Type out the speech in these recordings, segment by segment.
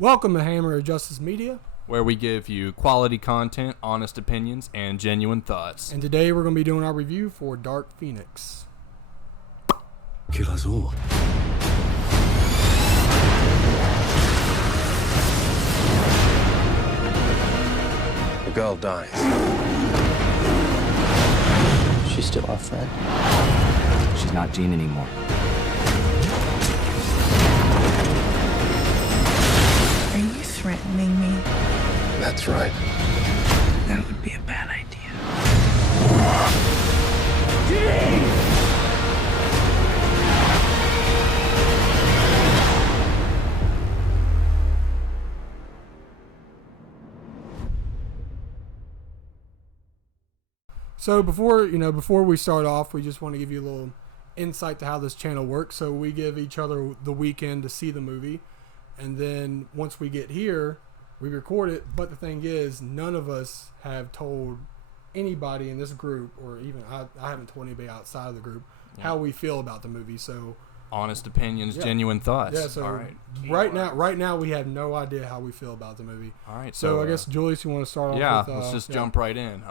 Welcome to Hammer of Justice Media. Where we give you quality content, honest opinions, and genuine thoughts. And today we're going to be doing our review for Dark Phoenix. Kill us all. The girl dies. She's still our friend. She's not Jean anymore. Are you threatening me? That's right. That would be a bad idea. So before we start off, we just want to give you a little insight to how this channel works. So we give each other the weekend to see the movie, and then once we get here, we record it. But the thing is, none of us have told anybody in this group, or even I haven't told anybody outside of the group, how we feel about the movie. So honest opinions, genuine thoughts. Yeah. So all right. right now we have no idea how we feel about the movie. All right. So I guess Julius, you want to start off? Yeah. With, let's just jump right in.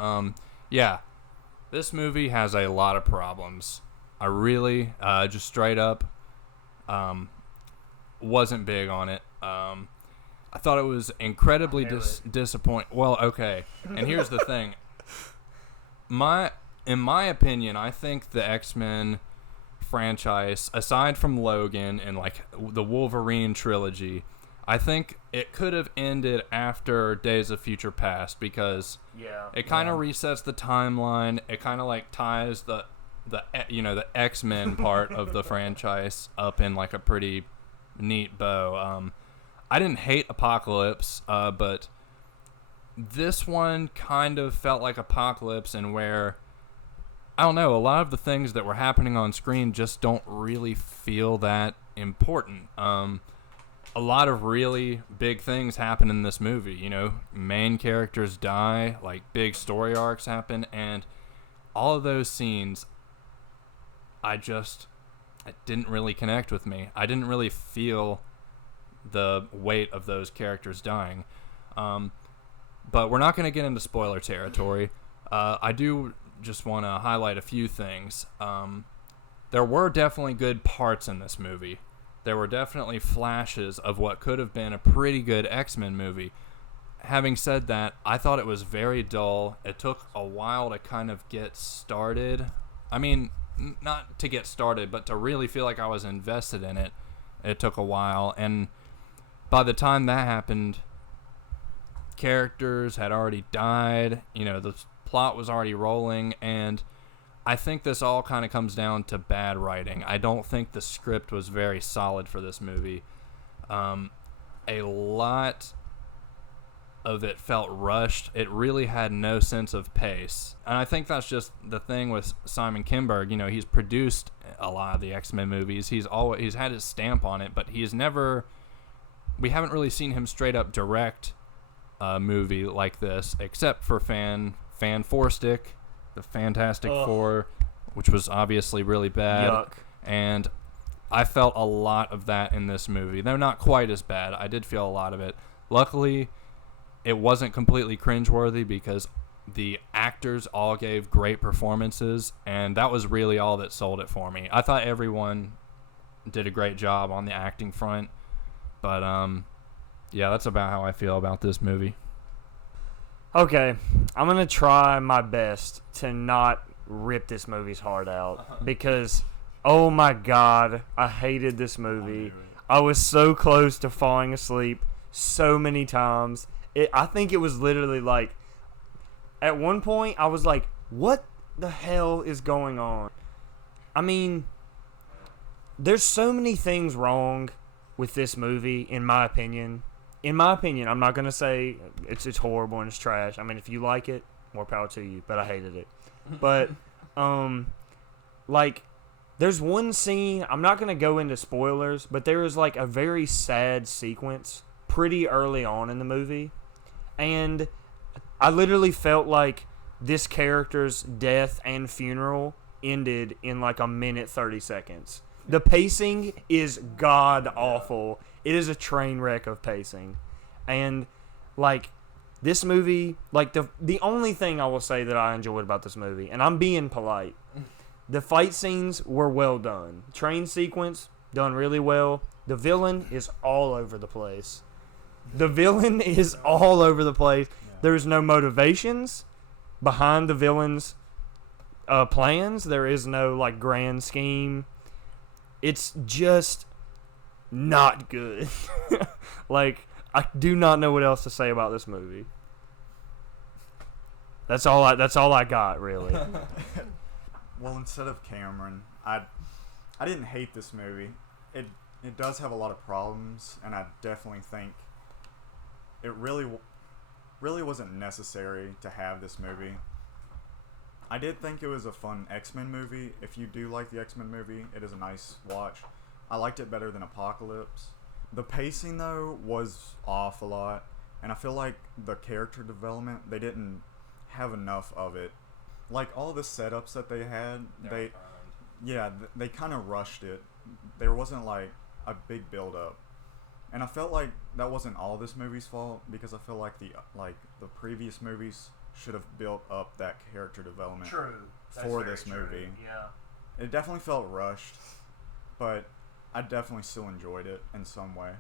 This movie has a lot of problems. I really, just straight up, wasn't big on it. I thought it was incredibly disappointing. Well, okay. And here's the thing. In my opinion, I think the X-Men franchise, aside from Logan and like the Wolverine trilogy, I think it could have ended after Days of Future Past because it kind of resets the timeline. It kind of like ties the X-Men part of the franchise up in like a pretty neat bow. I didn't hate Apocalypse, but this one kind of felt like Apocalypse, and where I don't know, a lot of the things that were happening on screen just don't really feel that important. A lot of really big things happen in this movie. Main characters die, like big story arcs happen, and all of those scenes, it didn't really connect with me. I didn't really feel the weight of those characters dying. But we're not going to get into spoiler territory. I do just want to highlight a few things. There were definitely good parts in this movie. There were definitely flashes of what could have been a pretty good X-Men movie. Having said that, I thought it was very dull. It took a while to kind of get started. I mean, not to get started, but to really feel like I was invested in it. It took a while, and by the time that happened, characters had already died. The plot was already rolling, and I think this all kind of comes down to bad writing. I don't think the script was very solid for this movie. A lot of it felt rushed. It really had no sense of pace. And I think that's just the thing with Simon Kinberg. He's produced a lot of the X-Men movies. He's had his stamp on it, but we haven't really seen him straight up direct a movie like this, except for Fan Four Stick, the Fantastic Four, which was obviously really bad. Yuck. And I felt a lot of that in this movie. They're not quite as bad. I did feel a lot of it. Luckily, it wasn't completely cringeworthy because the actors all gave great performances, and that was really all that sold it for me. I thought everyone did a great job on the acting front, but that's about how I feel about this movie. Okay, I'm going to try my best to not rip this movie's heart out because, oh my God, I hated this movie. I was so close to falling asleep so many times. I think it was literally like, at one point, I was like, what the hell is going on? I mean, there's so many things wrong with this movie, in my opinion. I'm not going to say it's horrible and it's trash. I mean, if you like it, more power to you, but I hated it. But, there's one scene, I'm not going to go into spoilers, but there is, a very sad sequence pretty early on in the movie. And I literally felt like this character's death and funeral ended in, a minute 30 seconds. The pacing is god awful. It is a train wreck of pacing. And like this movie, like the only thing I will say that I enjoyed about this movie, and I'm being polite, the fight scenes were well done. Train sequence done really well. The villain is all over the place. There's no motivations behind the villain's plans. There is no like grand scheme. It's just not good. Like, I do not know what else to say about this movie. That's all I got, really. Well, instead of Cameron, I didn't hate this movie. It does have a lot of problems, and I definitely think it really wasn't necessary to have this movie. I did think it was a fun X-Men movie. If you do like the X-Men movie, it is a nice watch. I liked it better than Apocalypse. The pacing, though, was off a lot, and I feel like the character development, they didn't have enough of it. Like, all the setups that they had, they kind of rushed it. There wasn't, like, a big build-up. And I felt like that wasn't all this movie's fault, because I feel like the previous movies should have built up that character development for this movie. Yeah. It definitely felt rushed, but I definitely still enjoyed it in some way.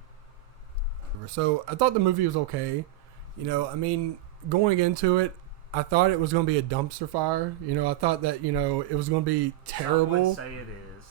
So I thought the movie was okay. You know, I mean, going into it, I thought it was going to be a dumpster fire. You know, I thought that, you know, it was going to be terrible. Some would say it is.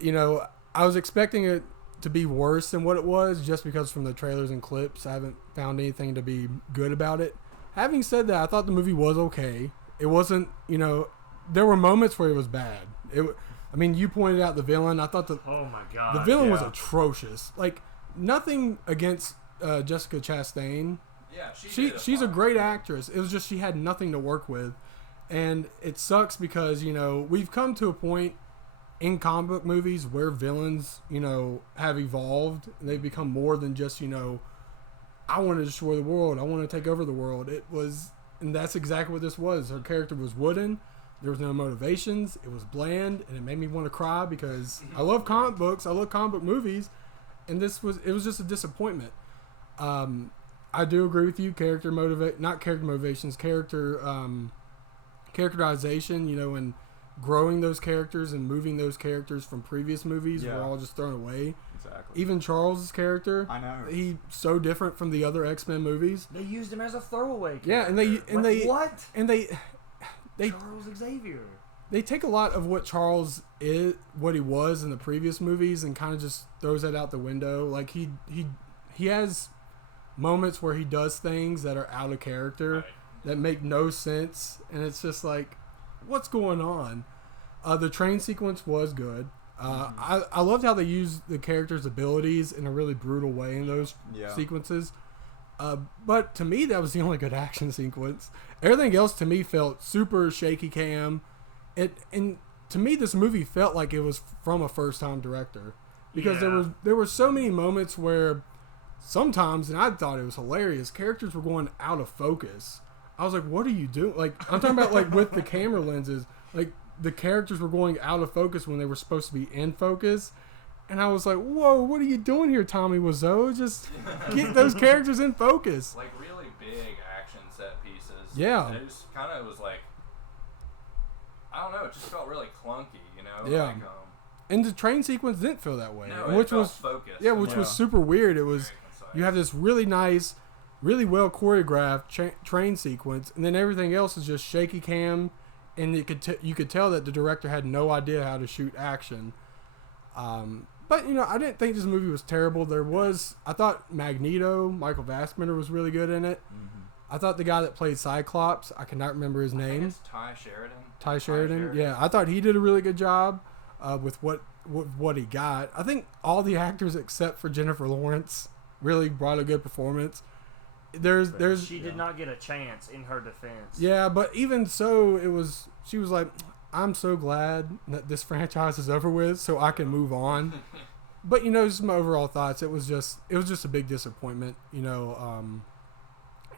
You know, I was expecting it to be worse than what it was, just because from the trailers and clips, I haven't found anything to be good about it. Having said that, I thought the movie was okay. It wasn't, you know, there were moments where it was bad. I mean, you pointed out the villain. I thought oh my god, the villain was atrocious. Like, nothing against Jessica Chastain. Yeah, she's a great actress. It was just she had nothing to work with, and it sucks because, you know, we've come to a point in comic book movies where villains, you know, have evolved. And they've become more than just, you know, I want to destroy the world. I want to take over the world. And that's exactly what this was. Her character was wooden. There was no motivations. It was bland, and it made me want to cry because I love comic books. I love comic book movies, and it was just a disappointment. I do agree with you. Characterization, you know, and growing those characters and moving those characters from previous movies were all just thrown away. Exactly. Even Charles' character, I know, he's so different from the other X-Men movies. They used him as a throwaway character. Yeah, and they Charles Xavier. They take a lot of what Charles is, what he was in the previous movies, and kind of just throws that out the window. Like he has moments where he does things that are out of character, that make no sense, and it's just like, what's going on? The train sequence was good. I loved how they used the characters' abilities in a really brutal way in those sequences. But to me, that was the only good action sequence. Everything else to me felt super shaky cam. And to me, this movie felt like it was from a first-time director, because there were so many moments where sometimes, and I thought it was hilarious, characters were going out of focus. I was like, what are you doing? Like, I'm talking about like with the camera lenses, like the characters were going out of focus when they were supposed to be in focus. And I was like, whoa, what are you doing here, Tommy Wiseau? Just get those characters in focus. Like really big action set pieces. Yeah. And it just kind of was like, I don't know, it just felt really clunky, you know? Yeah. Like, and the train sequence didn't feel that way. No, which it felt was focused. Yeah, which was super weird. It was, you have this really nice, really well choreographed train sequence, and then everything else is just shaky cam, and you could tell that the director had no idea how to shoot action. But, you know, I didn't think this movie was terrible. I thought Magneto, Michael Fassbender, was really good in it. Mm-hmm. I thought the guy that played Cyclops, I cannot remember his name. I think it's Ty Sheridan. Ty Sheridan, yeah. I thought he did a really good job with what he got. I think all the actors except for Jennifer Lawrence really brought a good performance. She did not get a chance in her defense. Yeah, but even so, she was like, I'm so glad that this franchise is over with, so I can move on. But, you know, just my overall thoughts, it was just a big disappointment, you know.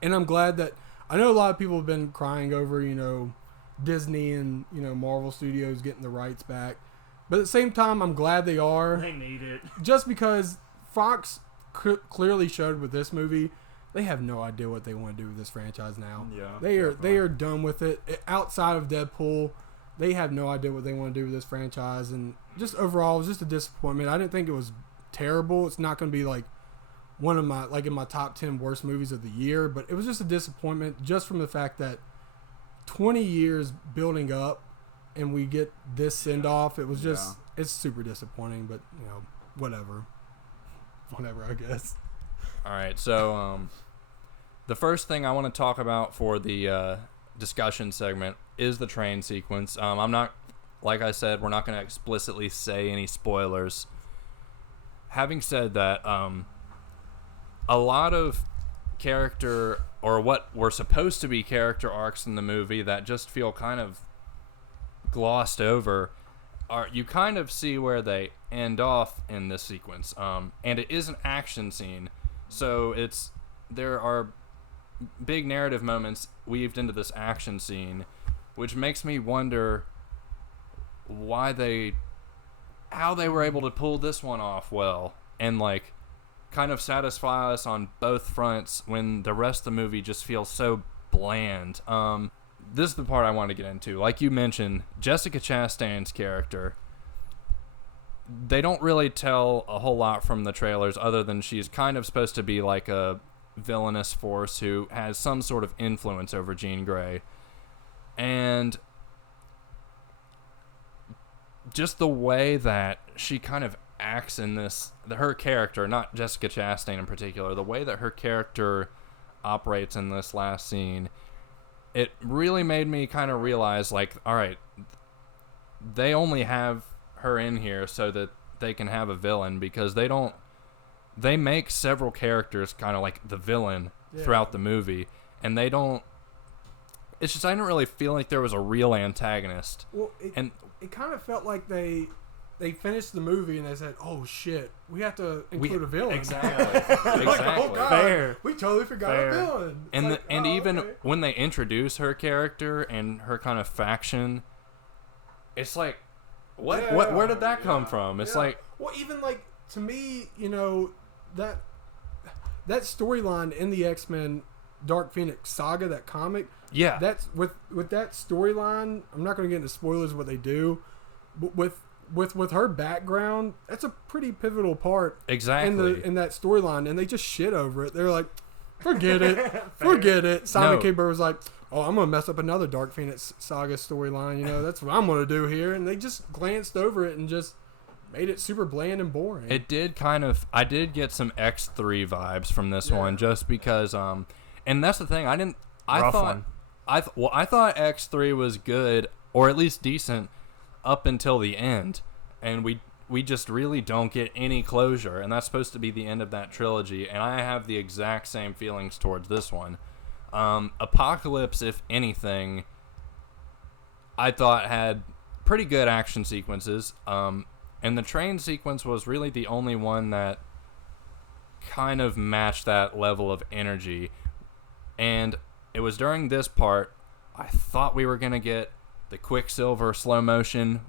And I'm glad that, I know a lot of people have been crying over, you know, Disney and, you know, Marvel Studios getting the rights back. But at the same time, I'm glad they are. They need it. Just because Fox clearly showed with this movie, they have no idea what they want to do with this franchise now. Yeah, they are done with it. Outside of Deadpool, they have no idea what they want to do with this franchise, and just overall, it was just a disappointment. I didn't think it was terrible. It's not going to be like one of my in my top 10 worst movies of the year, but it was just a disappointment just from the fact that 20 years building up and we get this send off. It was just it's super disappointing, but whatever, I guess. All right, so the first thing I want to talk about for the discussion segment is the train sequence. I'm not, like I said, we're not going to explicitly say any spoilers. Having said that, a lot of character, or what were supposed to be character arcs in the movie that just feel kind of glossed over, you kind of see where they end off in this sequence. And it is an action scene, so there are big narrative moments weaved into this action scene, which makes me wonder how they were able to pull this one off well and kind of satisfy us on both fronts when the rest of the movie just feels so bland. This is the part I want to get into. Like you mentioned, Jessica Chastain's character, they don't really tell a whole lot from the trailers other than she's kind of supposed to be like a villainous force who has some sort of influence over Jean Grey. And just the way that she kind of acts in this, her character, not Jessica Chastain in particular, the way that her character operates in this last scene, it really made me kind of realize, all right, they only have her in here so that they can have a villain, because they make several characters kind of like the villain throughout the movie, and I didn't really feel like there was a real antagonist. Well, it kind of felt like they finished the movie and they said, "Oh shit, we have to include a villain." Exactly. Like, oh god, Fair. we totally forgot a villain. It's Even okay. when they introduce her character and her kind of faction, it's like, where did that come from? It's like, well, even to me, that storyline in the X-Men Dark Phoenix saga, that comic. yeah, That's with that storyline. I'm not going to get into spoilers of what they do, but with her background, that's a pretty pivotal part. exactly. in that storyline, and they just shit over it. They're like, forget it, forget it. Simon No. K. Burr was like, oh, I'm gonna mess up another Dark Phoenix saga storyline. That's what I'm gonna do here, and they just glanced over it and just made it super bland and boring. It did I did get some X3 vibes from this one, just because, and that's the thing, I thought X3 was good, or at least decent, up until the end, and we just really don't get any closure, and that's supposed to be the end of that trilogy, and I have the exact same feelings towards this one. Apocalypse, if anything, I thought had pretty good action sequences, and the train sequence was really the only one that kind of matched that level of energy, and it was during this part I thought we were going to get the Quicksilver slow motion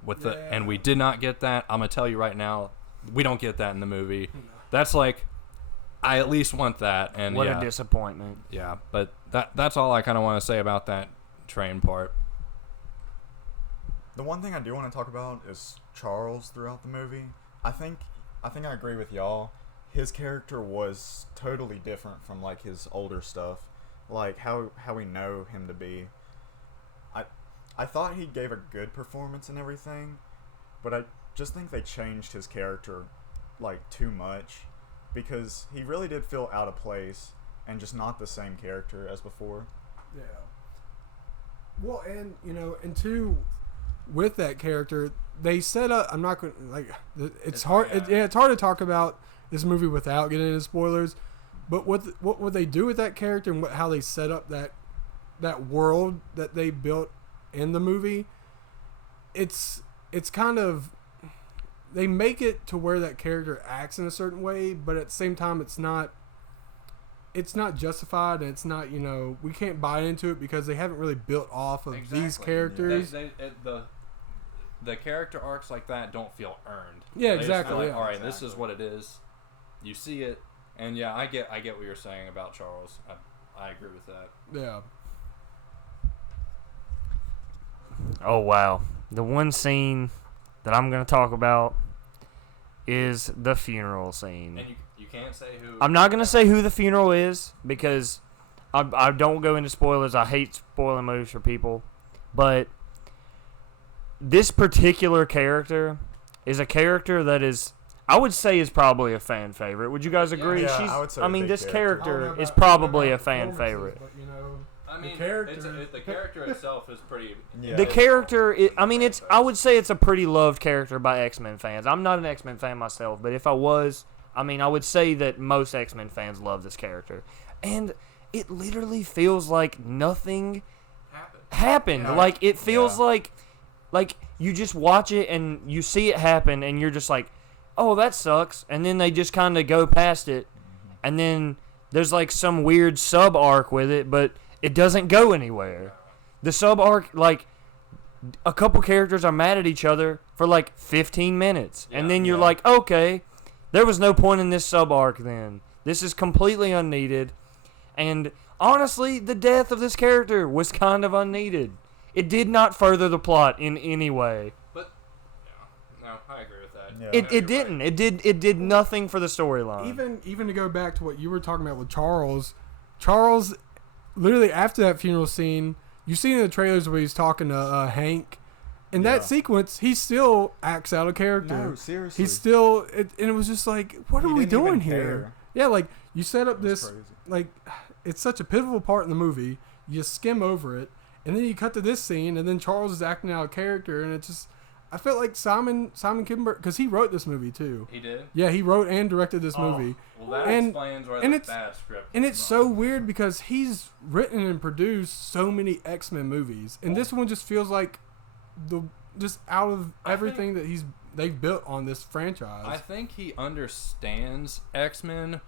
and we did not get that. I'm gonna tell you right now, we don't get that in the movie. That's I at least want that. And what a disappointment. Yeah, but that's all I kind of want to say about that train part. The one thing I do want to talk about is Charles throughout the movie. I think I agree with y'all. His character was totally different from his older stuff, how we know him to be. I thought he gave a good performance and everything, but I just think they changed his character too much, because he really did feel out of place and just not the same character as before. Yeah. Well, and and two, with that character, they set up. I'm not going to it's hard. It's hard to talk about this movie without getting into spoilers. But what would they do with that character and how they set up that world that they built in the movie? It's kind of, they make it to where that character acts in a certain way, but at the same time it's not justified, and it's not, we can't buy into it because they haven't really built off of these characters. the character arcs like that don't feel earned. Yeah, They just exactly, feel like, yeah. all right, this is what it is. You see it, and yeah, I get what you're saying about Charles. I agree with that. Yeah. Oh wow, the one scene that I'm gonna talk about is the funeral scene. And you can't say who. I'm not gonna say who the funeral is because I don't go into spoilers. I hate spoiling movies for people, but this particular character is a character that is, I would say, is probably a fan favorite. Would you guys agree? Yeah, I would say a mean, big this character. I don't know character is about- probably I a don't know fan about favorite. performances, But, you know, I mean, character- the character itself is pretty. Yeah. The character, I mean, I would say it's a pretty loved character by X-Men fans. I'm not an X-Men fan myself, but if I was, I mean, I would say that most X-Men fans love this character. And it literally feels like nothing happened. Yeah. Like, it feels Yeah. like you just watch it and you see it happen and you're just like, oh, that sucks. And then they just kind of go past it. And then there's like some weird sub-arc with it, but it doesn't go anywhere. The sub-arc, like, a couple characters are mad at each other for like 15 minutes. And then you're like, okay, there was no point in this sub-arc then. This is completely unneeded. And honestly, the death of this character was kind of unneeded. It did not further the plot in any way. But no, I agree with that. Yeah. It didn't. It did nothing for the storyline. even to go back to what you were talking about with Charles, literally after that funeral scene, you see in the trailers where he's talking to Hank. In that Yeah. sequence, he still acts out of character. No, seriously. He's still, and it was just like, what are He we didn't even doing here? care. Yeah, like you set up It's this, crazy. like it's such a pivotal part in the movie. You skim over it, and then you cut to this scene, and then Charles is acting out of character, and it just, I felt like Simon Kinberg, because he wrote this movie too. He did. Yeah, he wrote and directed this movie. Well, that And- explains where and the it's- bad script. And was it's from. so weird because he's written and produced so many X-Men movies, and this one just feels like just out of everything that they've built on this franchise. I think he understands X-Men,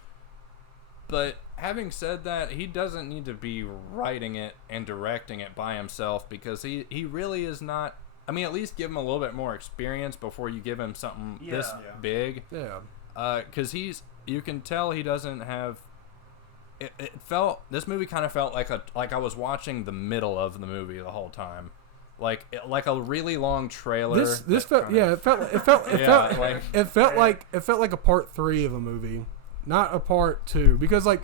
but having said that, he doesn't need to be writing it and directing it by himself because he really is not. I mean, at least give him a little bit more experience before you give him something this Yeah. big. Yeah. Because you can tell he doesn't have. This movie kind of felt like I was watching the middle of the movie the whole time, like a really long trailer. This that felt kinda- yeah it felt Yeah, like- it felt like a part 3 of a movie, not a part 2, because like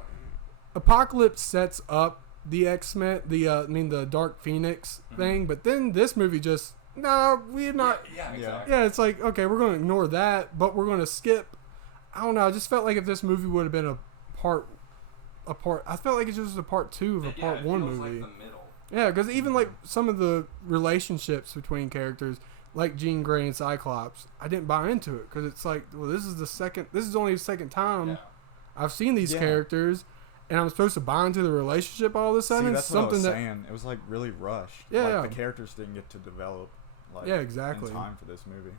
Apocalypse sets up the X-Men, the Dark Phoenix thing, but then this movie just we're not. Yeah, exactly. Yeah, it's like, okay, we're going to ignore that, but we're going to skip. I don't know. I just felt like if this movie would have been a part, I felt like it's just a part 2 of a Yeah, part it 1 feels movie. Like the middle. Yeah, because even like some of the relationships between characters, like Jean Grey and Cyclops, I didn't buy into it because it's like, well, this is only the second time Yeah. I've seen these Yeah. characters, and I'm supposed to buy into the relationship all of a See, sudden. that's what I was Something that, saying. It was like really rushed. Yeah, like yeah. the characters didn't get to develop. Like, Yeah, exactly. In time for this movie.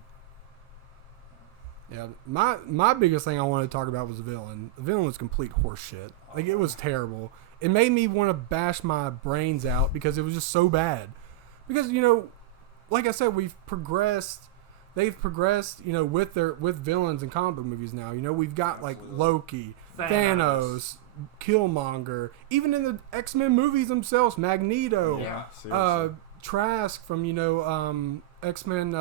yeah, my biggest thing I wanted to talk about was the villain. The villain was complete horseshit. Like, it was terrible. It made me want to bash my brains out because it was just so bad. Because, like I said, they've progressed, with villains in comic book movies now. We've got like Loki, Thanos, Killmonger, even in the X-Men movies themselves, Magneto, Yeah. Seriously. Trask from X-Men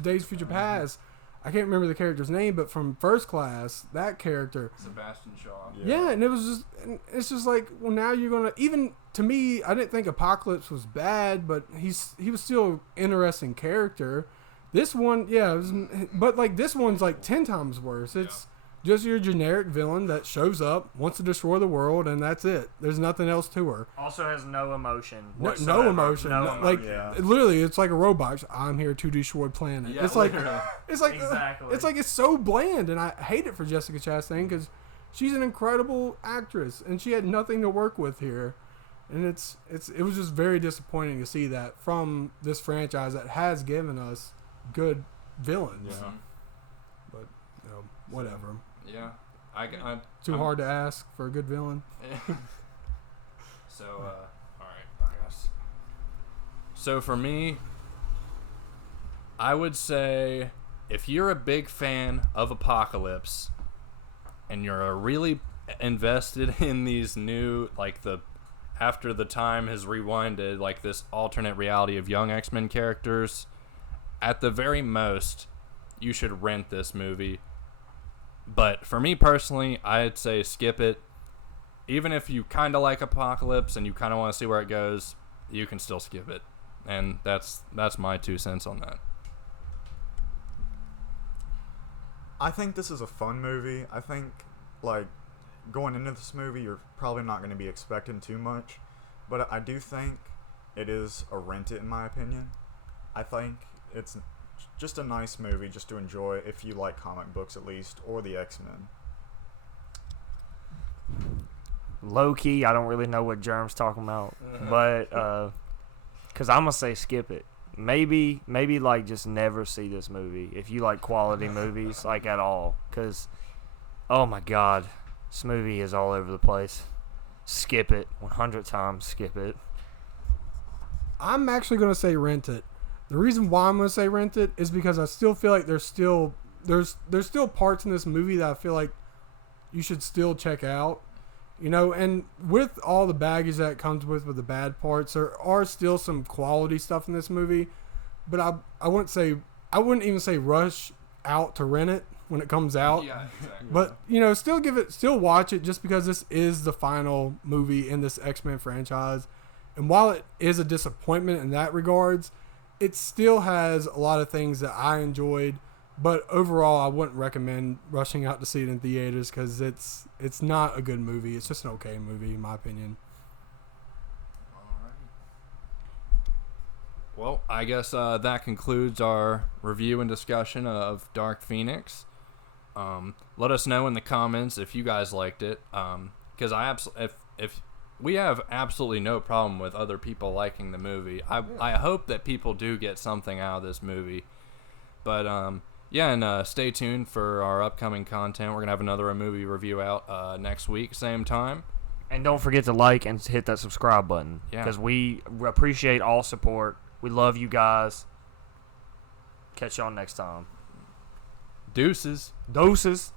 Days of Future Past. I can't remember the character's name, but from First Class, that character. Sebastian Shaw. Yeah, and it's just like, well, now you're gonna, even to me, I didn't think Apocalypse was bad, but he was still an interesting character. This one, but like this one's like 10 times worse. It's just your generic villain that shows up, wants to destroy the world, and that's it. There's nothing else to her. Also has no emotion. No whatsoever. emotion. No No, like Yeah. literally, it's like a robot. I'm here to destroy planet. Yeah, it's like literally. Exactly. it's so bland, and I hate it for Jessica Chastain because she's an incredible actress, and she had nothing to work with here, and it was just very disappointing to see that from this franchise that has given us good villains. Yeah. But whatever. Yeah. I'm Hard to ask for a good villain. So, all right, I guess. So for me, I would say if you're a big fan of Apocalypse and you're really invested in these new, like, the after the time has rewinded, like this alternate reality of young X-Men characters, at the very most, you should rent this movie. But for me personally, I'd say skip it. Even if you kind of like Apocalypse and you kind of want to see where it goes, you can still skip it. And that's my 2 cents on that. I think this is a fun movie. I think, like, going into this movie, you're probably not going to be expecting too much. But I do think it is a rent it, in my opinion. I think it's just a nice movie just to enjoy if you like comic books at least, or the X-Men. Low key, I don't really know what Jerm's talking about, but because I'm gonna say skip it. Maybe like just never see this movie if you like quality movies, like, at all. Because, oh my God, this movie is all over the place. Skip it 100 times. Skip it. I'm actually going to say rent it. The reason why I'm going to say rent it is because I still feel like there's still parts in this movie that I feel like you should still check out. You know, and with all the baggage that comes with the bad parts, there are still some quality stuff in this movie. But I wouldn't even say rush out to rent it when it comes out. Yeah, exactly. But, you know, still watch it just because this is the final movie in this X-Men franchise. And while it is a disappointment in that regards, it still has a lot of things that I enjoyed. But overall, I wouldn't recommend rushing out to see it in theaters because it's not a good movie. It's just an okay movie, in my opinion. Well, I guess that concludes our review and discussion of Dark Phoenix. Let us know in the comments if you guys liked it, because if we have absolutely no problem with other people liking the movie. I hope that people do get something out of this movie. But yeah, and stay tuned for our upcoming content. We're gonna have another movie review out next week, same time. And don't forget to like and hit that subscribe button. Yeah. Because we appreciate all support. We love you guys. Catch y'all next time. Deuces. Doses.